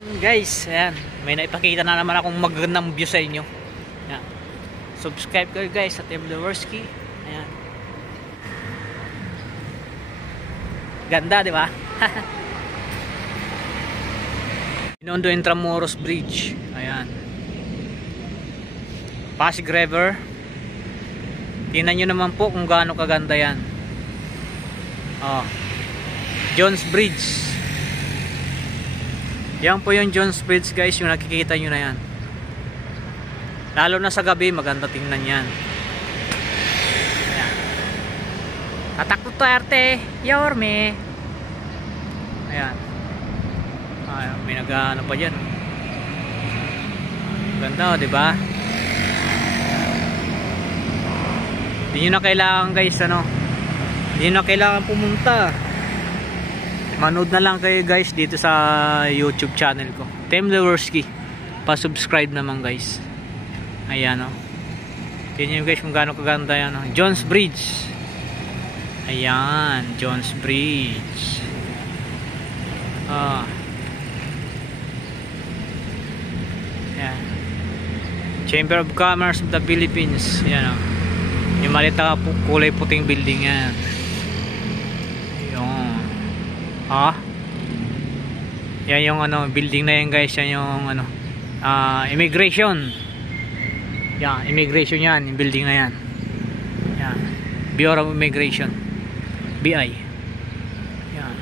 Guys, ayan, may naipakita na naman akong magandang view sa inyo. Ayan. Subscribe kayo guys sa Team Lewerski. Ayan. Ganda, di ba? Binondo Intramuros Bridge. Ayan. Pasig River. Tingnan nyo naman po kung gaano kaganda yan. Oh. Jones Bridge. Yan po yung Jones Bridge guys, yung nakikita nyo na yan. Lalo na sa gabi, maganda tingnan yan. Ayan. Tatakot to arte, Yorme. Ayan. Ayan, may nag-ano pa dyan. Ganda o, diba? Hindi nyo na kailangan guys, ano? Hindi nyo na kailangan pumunta. Manood na lang kayo guys dito sa YouTube channel ko, Team Lewerski. Pa-subscribe naman guys. Ayan o. Tingnan nyo guys kung gaano kaganda yan o. Jones Bridge. Ayan, Jones Bridge. Ayan. Chamber of Commerce of the Philippines. Ayan o. Yung maliit na kulay puting building yan. Yan yung ano, building na yan guys, yan yung ano, immigration. Yan, immigration yan, yung building na yan. Yan, Bureau of Immigration, BI. Yan.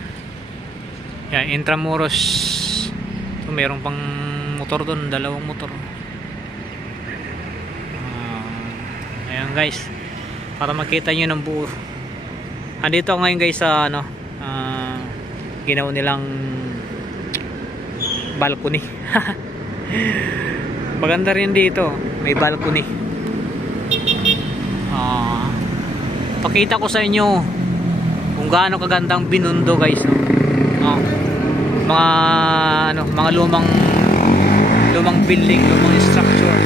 Yan, Intramuros. So, mayroon pang motor doon, dalawang motor. Ayan guys, para makita nyo ng buo. Andito ngayon guys sa ano, ginawa nilang balcony. Maganda rin dito, may balcony. Pakita ko sa inyo kung gaano kagandang Binondo guys. Mga ano, mga lumang building, lumang structure.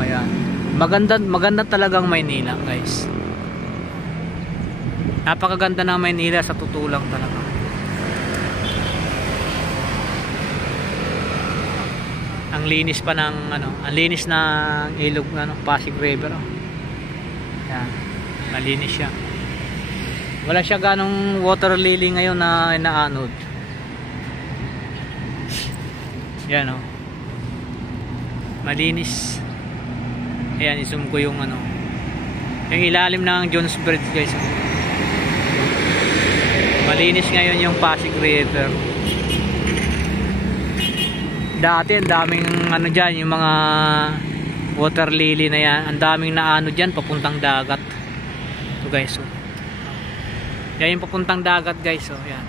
Ayan. Maganda talagang Maynila guys. Napakaganda ng Maynila sa tutulang talaga. Ang linis pa ng ano, ang linis ng ilog ano, Pasig River. Yan, malinis siya. Wala siya ganong water lily ngayon na inaanod. Yan o. Malinis. Ayan, i-zoom ko yung ano, yung ilalim ng Jones Bridge guys. Malinis ngayon yung Pasig River. Dati ang daming ano dyan, yung mga water lily na yan, ang daming naano dyan papuntang dagat. Ito guys, so. Yan yung papuntang dagat guys, so. Yan.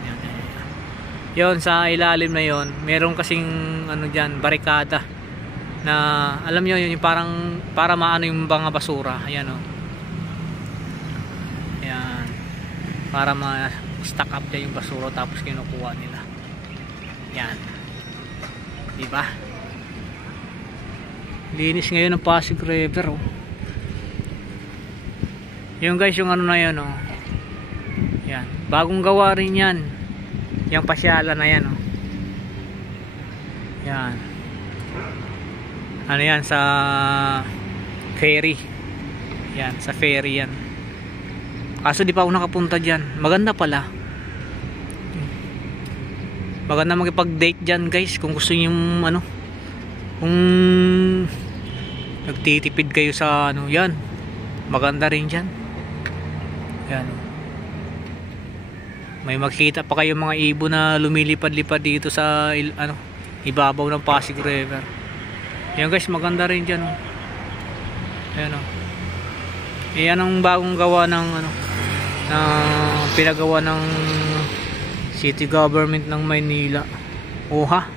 Yon sa ilalim na yon, meron kasing ano dyan, barikada na alam nyo yun, yung parang para maano yung mga basura. Ayan o. Yan. Para ma-stack up dyan yung basura tapos kinukuha nila. Yan. Diba? Linis ngayon ng Pasig River oh. Yung guys, yung ano na yun oh. Yan. Bagong gawa rin yan. Yung pasyalan na yan oh. Yan. Ano yan, sa ferry. Yan, sa ferry yan. Kaso di pa ako nakapunta dyan. Maganda pala. Maganda makipag-date dyan guys. Kung gusto nyo ano, kung nagtitipid kayo sa ano, yan. Maganda rin dyan. Yan. May makikita pa kayo mga ibon na lumilipad-lipad dito sa ano, ibabaw ng Pasig River. Yan guys, maganda rin dyan oh. Ayan oh. Yan ang bagong gawa ng ano, na pinagawa ng city government ng Maynila. Oha,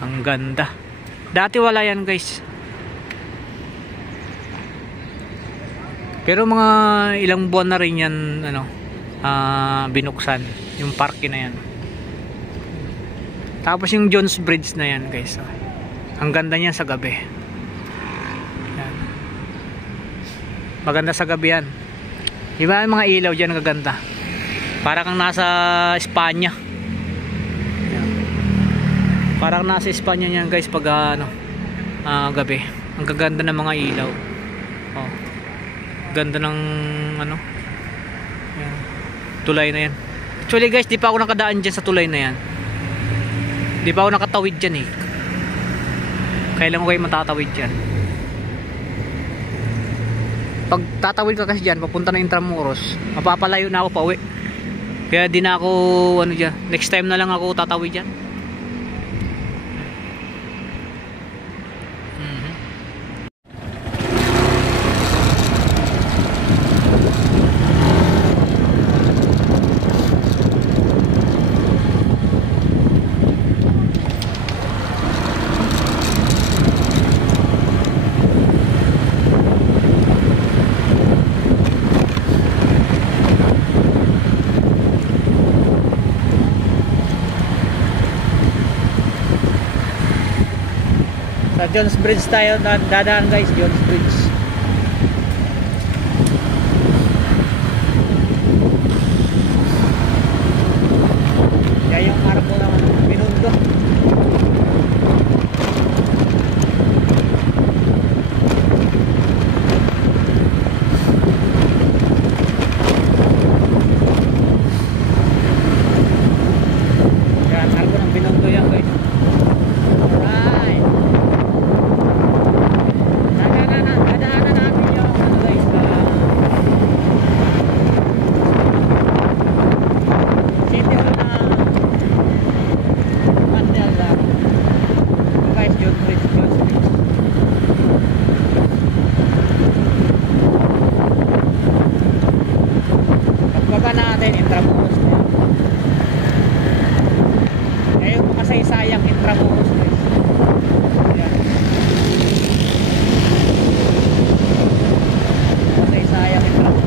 ang ganda. Dati wala yan guys, pero mga ilang buwan na rin yan ano, binuksan yung parke na yan. Tapos yung Jones Bridge na yan guys, ang ganda niya sa gabi. Yan. Maganda sa gabi yan. Diba yung mga ilaw dyan, gaganda. Para kang nasa Espanya. Parang nasa Espanya niyan guys pag gabi. Ang gaganda ng mga ilaw. Oh. Ganda ng ano. Yan. Tulay na yan. Actually guys, di pa ako nakadaan dyan sa tulay na yan. Di pa ako nakatawid dyan eh. Kailan ko kayo matatawid dyan? Pag tatawid ka kasi dyan, papunta na Intramuros, mapapalayo na ako pa uwi. Kaya di na ako ano dyan. Next time na lang ako tatawid dyan. Sa Jones Bridge tayo dadaan guys, Jones Bridge. Kaya yung arko naman Binondo. Yan, arko ng Binondo yan guys. Intramuros na yan. Ngayon makasaysayang Intramuros guys. Ayan. Makasaysayang Intramuros.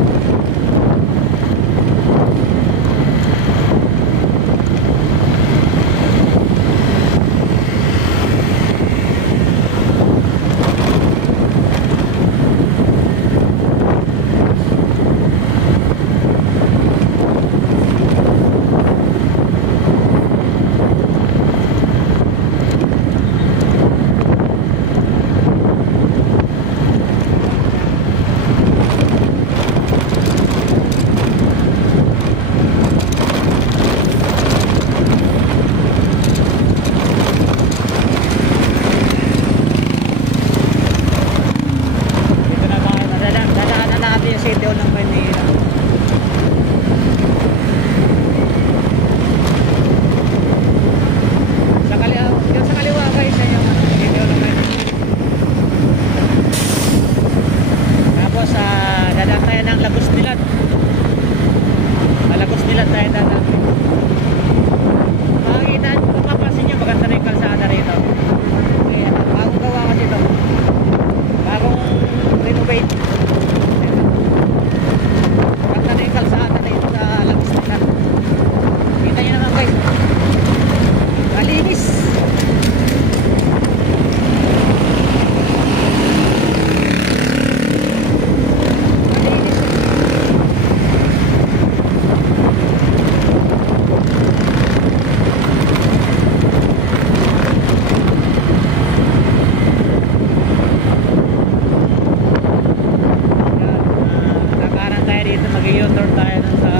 Mag-u-turn tayo sa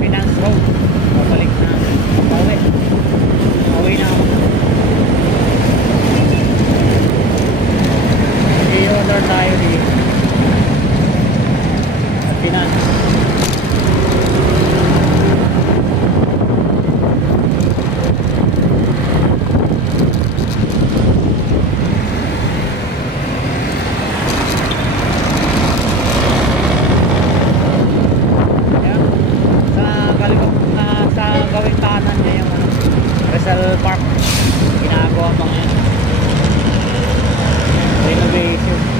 Finance Road. Pabalik na pauwi na ako. Mag-u-turn tayo dito sa Finance. Rizal Park, ginagawa pang renovation.